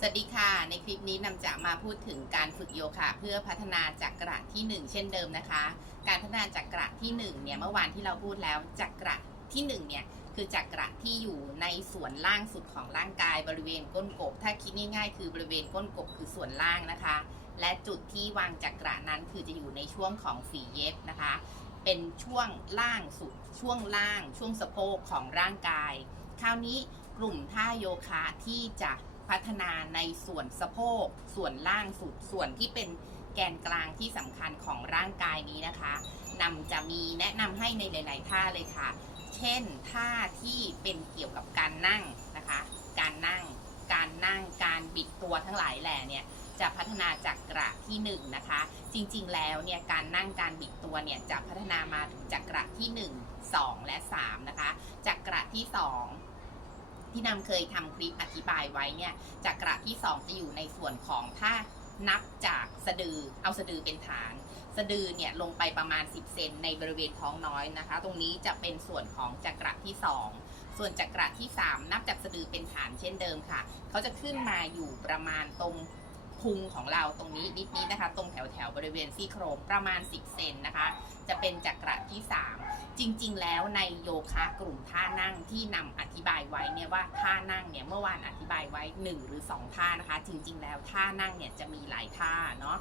สวัสดีค่ะ ในคลิปนี้นำจะมาพูดถึงการฝึกโยคะเพื่อพัฒนาจักระที่ 1 เช่นเดิมนะคะ การพัฒนาจักระที่1เนี่ยเมื่อวานที่เราพูดแล้วจักระที่1เนี่ยคือจักระที่อยู่ในส่วนล่างสุดของร่างกายบริเวณก้นกบ ถ้าคิดง่ายๆ คือบริเวณก้นกบคือส่วนล่างนะคะ และจุดที่วางจักระนั้นคือจะอยู่ในช่วงของฝีเย็บนะคะ เป็นช่วงล่างสุดช่วงล่าง ช่วงสะโพกของร่างกาย คราวนี้กลุ่มท่าโยคะที่จะ พัฒนาในส่วนสะโพก ส่วนล่างสุด ส่วนที่เป็นแกนกลางที่สำคัญของร่างกายนี้นะคะนำจะมีแนะนำให้ในหลาย ๆ ท่าเลยค่ะ เช่นท่าที่เป็นเกี่ยวกับการนั่งนะคะ การนั่ง การนั่ง การบิดตัวทั้งหลายแหล่เนี่ยจะพัฒนาจากกระที่1นงนะคะ จริงๆ แล้วเนี่ยการนั่งการบิดตัวเนี่ยจะพัฒนามาถึงจากกระที่ 1 2 และ 3 นะคะจากกระที่ 2 ที่นำเคยทำคลิปอธิบายไว้เนี่ยจักกระที่ 2 จะอยู่ในส่วนของถ้านับจากสะดือเอาสะดือเป็นฐาน สะดือเนี่ยลงไปประมาณ 10 เซนในบริเวณท้องน้อยนะคะ ตรงนี้จะเป็นส่วนของจักระที่ 2 ส่วนจักระที่ 3 นับจากสะดือเป็นฐานเช่นเดิมค่ะ เขาจะขึ้นมาอยู่ประมาณตรง พุงของเราตรงนี้นิดๆนะคะ ตรงแถวแถวบริเวณซี่โครงประมาณ 10 เซนนะคะ จะเป็นจักระที่ 3 จริงๆ แล้วในโยคะกลุ่มท่านั่งที่นำอธิบายไว้เนี่ยว่าท่านั่งเนี่ยเมื่อวานอธิบายไว้ 1 หรือ 2 ท่านะคะ จริง ๆ แล้วท่านั่งเนี่ยจะมีหลายท่าเนาะ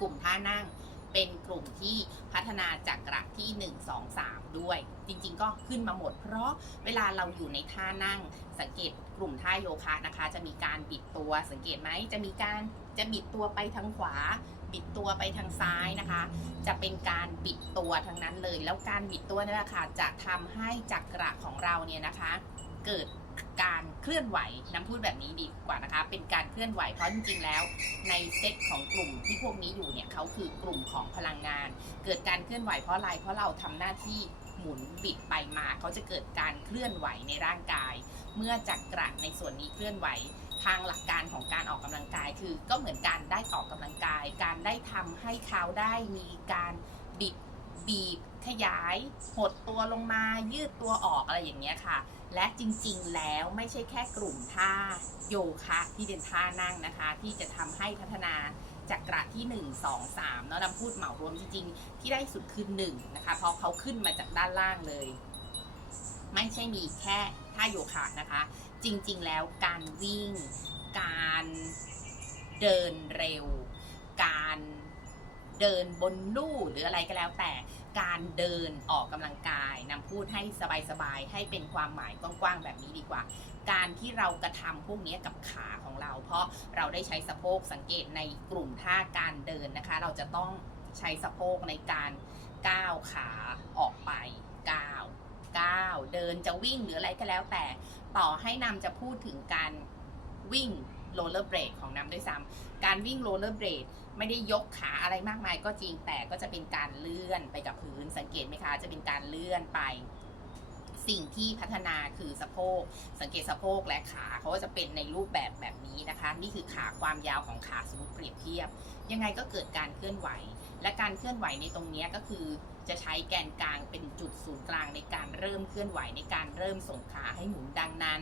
กลุ่มท่านั่งเป็นกลุ่มที่ พัฒนาจักระที่ 1 2 3 ด้วย จริงๆ ก็ขึ้นมาหมด เพราะเวลาเราอยู่ในท่านั่งสังเกตกลุ่มท่าโยคะนะคะ จะมีการบิดตัวสังเกตไหมจะมีการจะบิดตัวไปทางขวา บิดตัวไปทางซ้ายนะคะ จะเป็นการบิดตัวทั้งนั้นเลย แล้วการบิดตัวนี่แหละค่ะจะทำให้จักระของเราเนี่ยนะคะ เกิด การเคลื่อนไหวน้ำพูดแบบนี้ดีกว่านะคะ เป็นการเคลื่อนไหวเพราะจริงๆแล้ว ในเซตของกลุ่มที่พวกนี้อยู่เนี่ยเขาคือกลุ่มของพลังงาน เกิดการเคลื่อนไหวเพราะอะไรเพราะเราทำหน้าที่หมุนบิดไปมาเขาจะเกิดการเคลื่อนไหวในร่างกาย เมื่อจักระในส่วนนี้เคลื่อนไหวทางหลักการของการออกกำลังกาย คือก็เหมือนการได้ออกกำลังกาย การได้ทำให้เขาได้มีการบิด บีบขยายหดตัวลงมายืดตัวออกอะไรอย่างเงี้ยค่ะ และจริงๆแล้วไม่ใช่แค่กลุ่มท่าโยคะที่เป็นท่านั่งนะคะ ที่จะทำให้พัฒนาจากระที่ 1 2 3เนาะนำพูดเหมารวมจริงๆ ที่ได้สุดคือ1นะคะเพราะเขาขึ้นมาจากด้านล่างเลย ไม่ใช่มีแค่ท่าโยคะนะคะ จริงๆแล้วการวิ่ง การเดินเร็ว เดินบนลู่หรืออะไรก็แล้วแต่ การเดินออกกำลังกายนำพูดให้สบายๆให้เป็นความหมายกว้างๆแบบนี้ดีกว่า การที่เรากระทำพวกนี้กับขาของเรา เพราะเราได้ใช้สะโพกสังเกตในกลุ่มท่าการเดินนะคะ เราจะต้องใช้สะโพกในการก้าวขาออกไปก้าวก้าวเดินจะวิ่งหรืออะไรก็แล้วแต่ ต่อให้นำจะพูดถึงการวิ่ง โรลเลอร์เบรดของน้ำด้วยซ้ำการวิ่งโรลเลอร์เบรดไม่ได้ยกขาอะไรมากมายก็จริงแต่ก็จะเป็นการเลื่อนไปกับพื้นสังเกตไหมคะ จะเป็นการเลื่อนไป สิ่งที่พัฒนาคือสะโพก สังเกตสะโพกและขาเขาก็จะเป็นในรูปแบบแบบนี้นะคะ นี่คือขาความยาวของขาสมมติเปรียบเทียบ ยังไงก็เกิดการเคลื่อนไหว และการเคลื่อนไหวในตรงนี้ก็คือจะใช้แกนกลางเป็นจุดศูนย์กลางในการเริ่มเคลื่อนไหวในการเริ่มส่งขาให้หมุนดังนั้น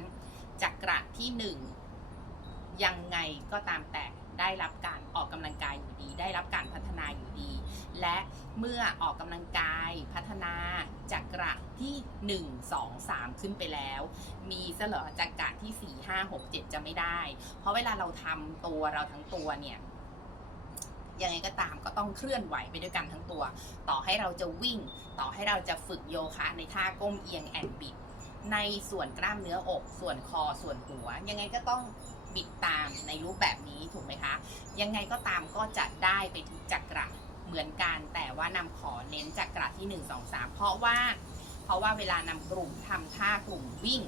จักระที่หนึ่ง ยังไงก็ตามแต่ได้รับการออกกำลังกายอยู่ดี ได้รับการพัฒนาอยู่ดี และเมื่อออกกำลังกายพัฒนาจักระที่ 1 2 3 ขึ้นไปแล้ว มีเสเหรอจักระที่ 4 5 6 7 จะไม่ได้ เพราะเวลาเราทำตัวเราทั้งตัวเนี่ยยังไงก็ตามก็ต้องเคลื่อนไหวไปด้วยกันทั้งตัว ต่อให้เราจะวิ่ง ต่อให้เราจะฝึกโยคะในท่าก้มเอียงแอนบิดในส่วนกล้ามเนื้ออก ส่วนคอส่วนหัว ยังไงก็ต้อง บิดตามในรูปแบบนี้ถูกไหมคะ ยังไงก็ตามก็จะได้ไปทุกจักระเหมือนกัน แต่ว่านำขอเน้นจักระที่ 1 2 3 เพราะว่า เพราะว่าเวลานำกลุ่มทำท่ากลุ่มวิ่ง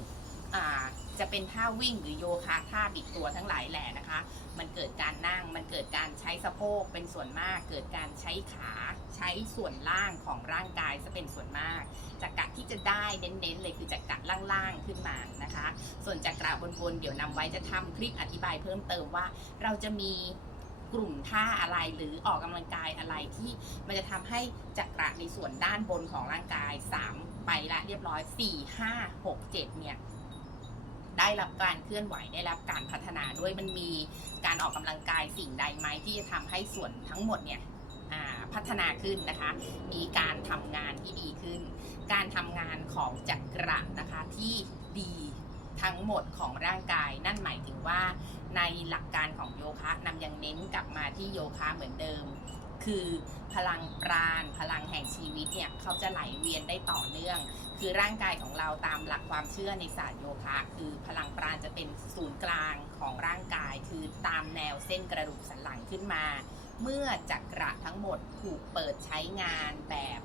อ่า จะเป็นท่าวิ่งหรือโยคะท่าบิดตัวทั้งหลายแหล่นะคะ มันเกิดการนั่ง มันเกิดการใช้สะโพกเป็นส่วนมาก เกิดการใช้ขา ใช้ส่วนล่างของร่างกายจะเป็นส่วนมาก จักระที่จะได้เน้นๆเลยคือจักระล่างๆขึ้นมานะคะ ส่วนจักระบนๆเดี๋ยวนำไว้จะทำคลิปอธิบายเพิ่มเติมว่า เราจะมีกลุ่มท่าอะไรหรือออกกำลังกายอะไรที่มันจะทำให้จักระในส่วนด้านบนของร่างกาย 3 ไปละเรียบร้อย 4 5 6 7 เนี่ย ได้รับการเคลื่อนไหวได้รับการพัฒนาด้วยมันมีการออกกำลังกายสิ่งใดไหมที่จะทำให้ส่วนทั้งหมดเนี่ยพัฒนาขึ้นนะคะ มีการทำงานที่ดีขึ้น การทำงานของจักระนะคะที่ดีทั้งหมดของร่างกาย นั่นหมายถึงว่าในหลักการของโยคะนำยังเน้นกลับมาที่โยคะเหมือนเดิม คือพลังปราณ พลังแห่งชีวิตเนี่ยเขาจะไหลเวียนได้ต่อเนื่อง คือร่างกายของเราตามหลักความเชื่อในศาสตร์โยคะคือพลังปราณจะเป็นศูนย์กลางของร่างกาย คือตามแนวเส้นกระดูกสันหลังขึ้นมา เมื่อจักระทั้งหมดถูกเปิดใช้งานแบบ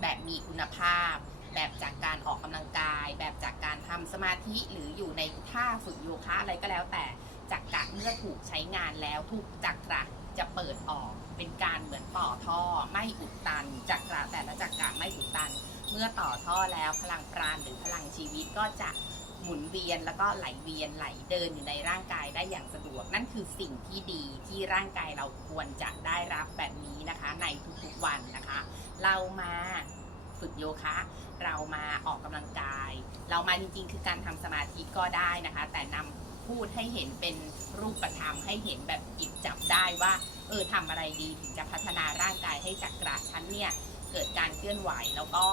แบบมีคุณภาพ แบบจากการออกกำลังกาย แบบจากการทำสมาธิหรืออยู่ในท่าฝึกโยคะอะไรก็แล้วแต่จักระเมื่อถูกใช้งานแล้วทุกจักระ จะเปิดออกเป็นการเหมือนต่อท่อไม่อุดตันจักระแต่ละจักระไม่อุดตัน เมื่อต่อท่อแล้วพลังปราณหรือพลังชีวิตก็จะหมุนเวียนแล้วก็ไหลเวียนไหลเดินอยู่ในร่างกายได้อย่างสะดวก นั่นคือสิ่งที่ดีที่ร่างกายเราควรจะได้รับแบบนี้นะคะ ในทุกๆวันนะคะ เรามาฝึกโยคะ เรามาออกกำลังกาย เรามาจริงๆ คือการทำสมาธิก็ได้นะคะ แต่นำ พูดให้เห็นเป็นรูปธรรมให้เห็นแบบจิบจับได้ว่า เออทำอะไรดีถึงจะพัฒนาร่างกายให้จักระชั้นเนี่ย เกิดการเคลื่อนไหวแล้วก็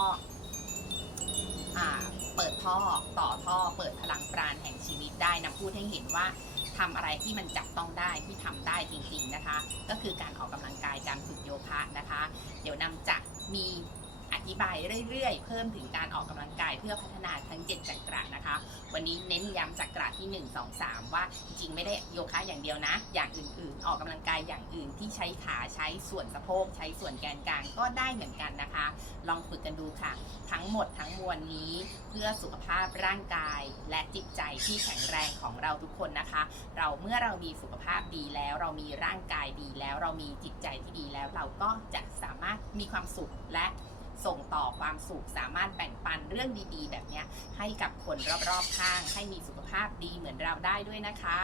เปิดท่อต่อท่อเปิดพลังปราณแห่งชีวิตได้นำพูดให้เห็นว่าทำอะไรที่มันจับต้องได้ที่ทำได้จริงๆนะคะ ก็คือการออกกำลังกายการฝึกโยคะนะคะ เดี๋ยวนำจะมี ธิบายเรื่อยๆ เพิ่มถึงการออกกำลังกายเพื่อพัฒนาทั้ง 7 จักระนะคะ วันนี้เน้นย้ำจักระที่ 1 2 3 ว่าจริงๆไม่ได้โยคะอย่างเดียวนะ อย่างอื่นๆ ออกกำลังกายอย่างอื่นที่ใช้ขาใช้ส่วนสะโพก ใช้ส่วนแกนกลางก็ได้เหมือนกันนะคะ ลองฝึกกันดูค่ะ ทั้งหมดทั้งมวลนี้เพื่อสุขภาพร่างกายและจิตใจที่แข็งแรงของเราทุกคนนะคะ เราเมื่อเรามีสุขภาพดีแล้ว เรามีร่างกายดีแล้วเรามีจิตใจที่ดีแล้วเราก็จะสามารถมีความสุขและ ส่งต่อความสุข สามารถแบ่งปันเรื่องดีๆ แบบนี้ให้กับคนรอบๆข้าง ให้มีสุขภาพดีเหมือนเราได้ด้วยนะคะ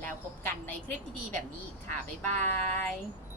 แล้วพบกันในคลิปดีๆแบบนี้ค่ะ บ๊ายบาย